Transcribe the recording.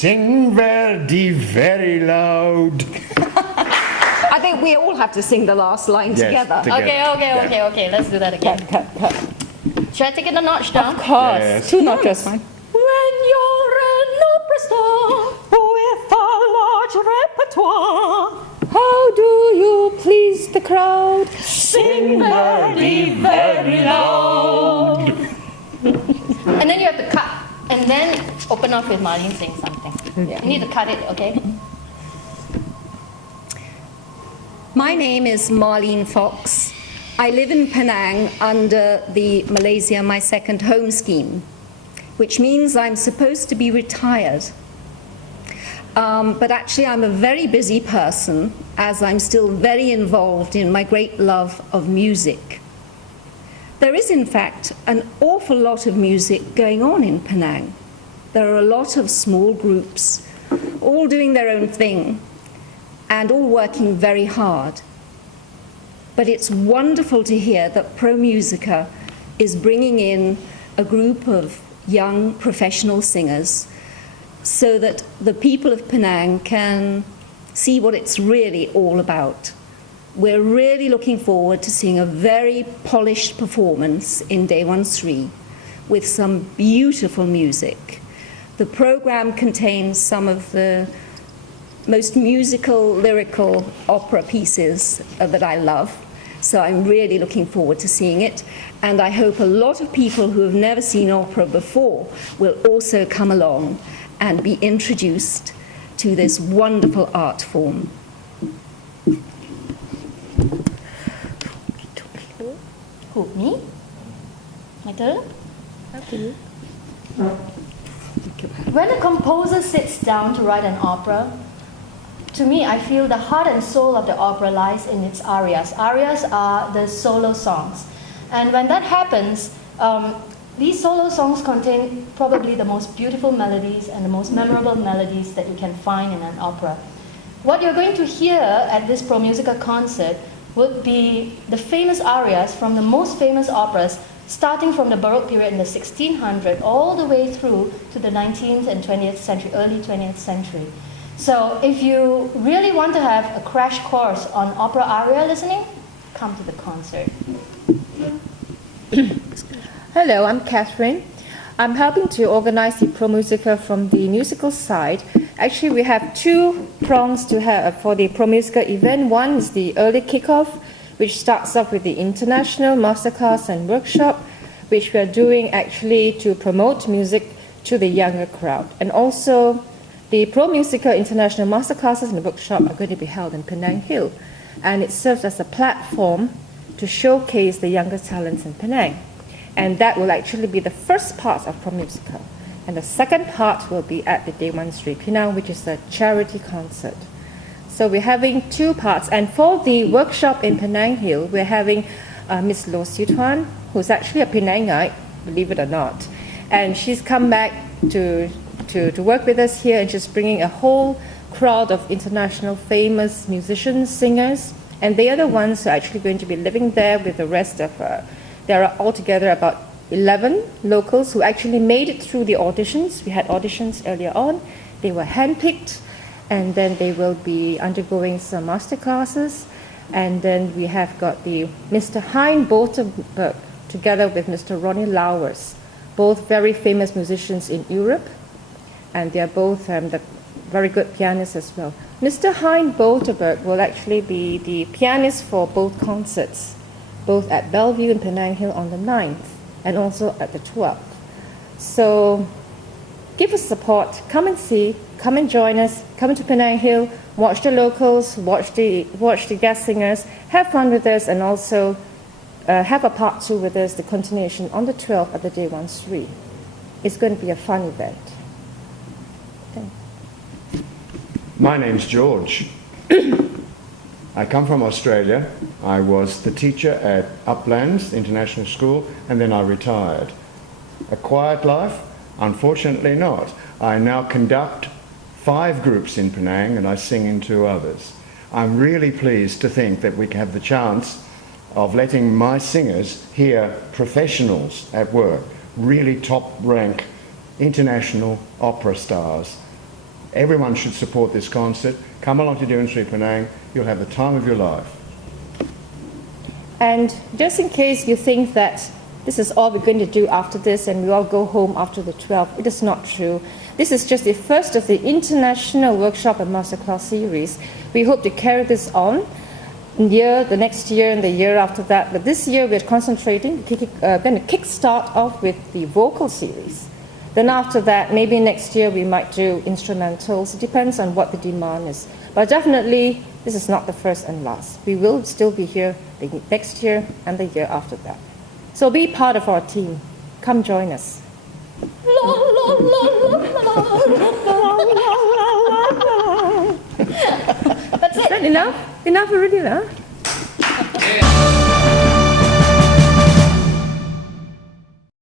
sing very loud. I think we all have to sing the last line together. Okay. Let's do that again. Cut. Should I take it a notch down? Of course. Yes. 2 notches. Fine. When you're an opera star With a large repertoire, how do you please the crowd? Sing very loud. and then you have to cut and then open up with Marlene saying something. You need to cut it, okay? My name is Marlene Fox. I live in Penang under the Malaysia My Second Home scheme, which means I'm supposed to be retired. But actually I'm a very busy person, as I'm still very involved in my great love of music. There is in fact an awful lot of music going on in Penang. There are a lot of small groups, all doing their own thing, and all working very hard. But it's wonderful to hear that Pro Musica is bringing in a group of young professional singers so that the people of Penang can see what it's really all about. We're really looking forward to seeing a very polished performance in Dewan Sri with some beautiful music. The program contains some of the most musical, lyrical opera pieces that I love. So I'm really looking forward to seeing it. And I hope a lot of people who have never seen opera before will also come along and be introduced to this wonderful art form. Who, me? My turn? Okay. When a composer sits down to write an opera, to me, I feel the heart and soul of the opera lies in its arias. Arias are the solo songs. And when that happens, these solo songs contain probably the most beautiful melodies and the most memorable melodies that you can find in an opera. What you're going to hear at this Pro Musica concert would be the famous arias from the most famous operas, starting from the Baroque period in the 1600s all the way through to the 19th and 20th century, early 20th century. So if you really want to have a crash course on opera aria listening, come to the concert. Hello, I'm Catherine. I'm helping to organize the Pro Musica from the musical side. Actually, we have 2 prongs to have for the Pro Musica event. One is the early kickoff, which starts off with the international masterclass and workshop, which we are doing actually to promote music to the younger crowd. And also, the Pro Musica International Masterclasses and the workshop are going to be held in Penang Hill. And it serves as a platform to showcase the younger talents in Penang. And that will actually be the first part of Pro Musica. And the second part will be at the Dewan Sri Penang, which is a charity concert. So we're having 2 parts. And for the workshop in Penang Hill, we're having Miss Lo Siu Tuan, who's actually a Penangite, believe it or not. And she's come back to work with us here, and she's bringing a whole crowd of international famous musicians, singers, and they are the ones who are actually going to be living there with the rest of there are altogether about 11 locals who actually made it through the auditions. We had auditions earlier on. They were handpicked, and then they will be undergoing some master classes. And then we have got the Mr. Hein Boterberg together with Mr. Ronnie Lowers, both very famous musicians in Europe, and they are both the very good pianists as well. Mr. Hein Boterberg will actually be the pianist for both concerts, both at Bellevue and Penang Hill on the 9th, and also at the 12th. So give us support, come and see, come and join us, come to Penang Hill, watch the locals, watch the guest singers, have fun with us, and also have a part 2 with us, the continuation on the 12th at the Dewan Sri. It's going to be a fun event. My name's George. I come from Australia. I was the teacher at Uplands International School, and then I retired. A quiet life? Unfortunately not. I now conduct 5 groups in Penang, and I sing in 2 others. I'm really pleased to think that we have the chance of letting my singers hear professionals at work, really top-rank international opera stars Everyone should support this concert. Come along to Dewan Sri Penang. You'll have the time of your life. And just in case you think that this is all we're going to do after this and we all go home after the 12th, it is not true. This is just the first of the international workshop and masterclass series. We hope to carry this on the next year and the year after that. But this year we're concentrating, going to kickstart off with the vocal series. Then after that, maybe next year we might do instrumentals. It depends on what the demand is. But definitely, this is not the first and last. We will still be here the next year and the year after that. So be part of our team. Come join us. That's it. Is that enough? Enough already, huh?